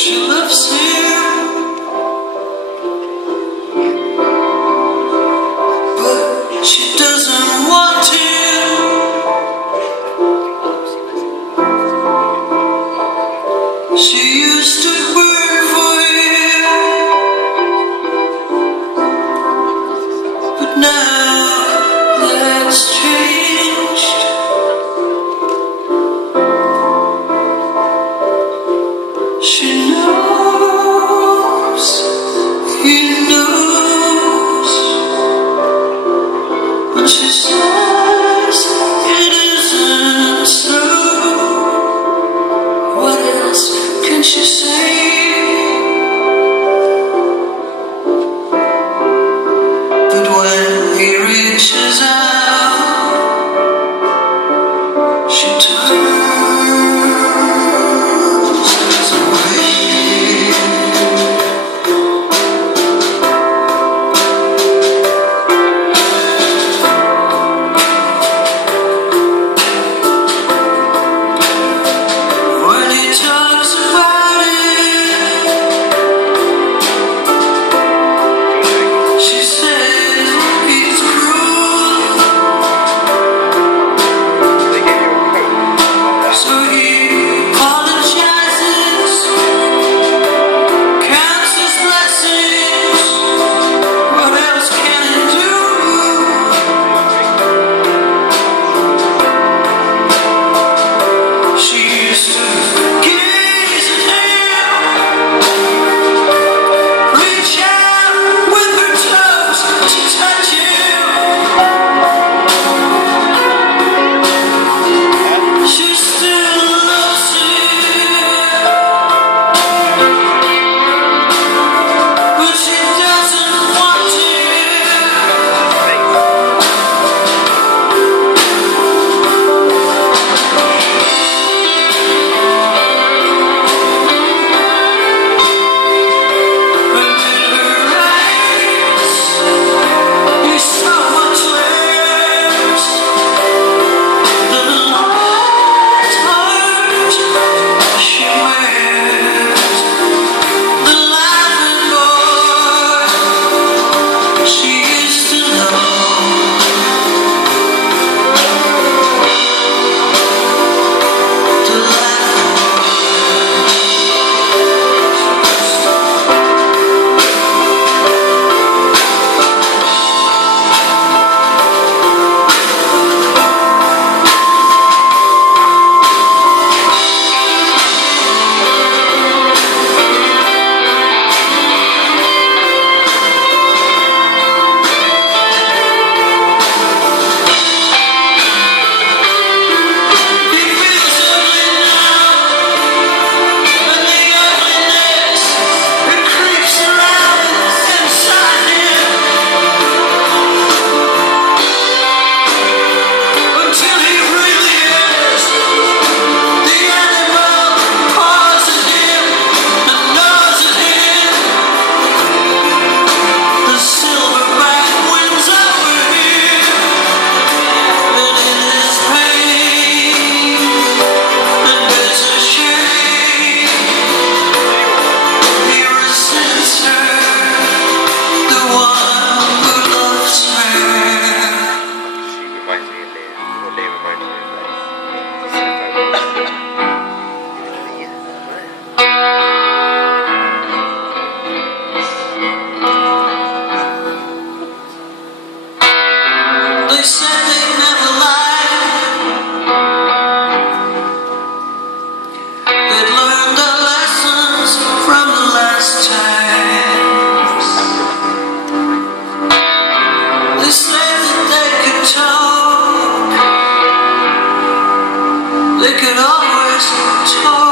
She loves him, but she doesn't want him. She used to burn for him, but now that's changed. She knows, he knows, and she says it isn't so. What else can she say? But when he reaches out, she turns away. When he talks about it, she says he's cruel. So he apologizes, counts his blessings. What else can he do? She used to gaze at him, reach out with her toes to touch him. She still loves him, but she doesn't want him. But in her eyes, he's so much less than a large heart she wears. The laughing boy she used to know. The laughing he feels ugly now, and the ugliness it creeps around inside him until he really is the animal paws at him and gnaws at him. The silverback wins over him, and in his pain and bitter shame, he resents her, the one who loves her. Reminds me of Dave. Well, Dave reminds me of They said they never lied. They'd learned their lessons from the last times. They said that they could talk. They could always talk.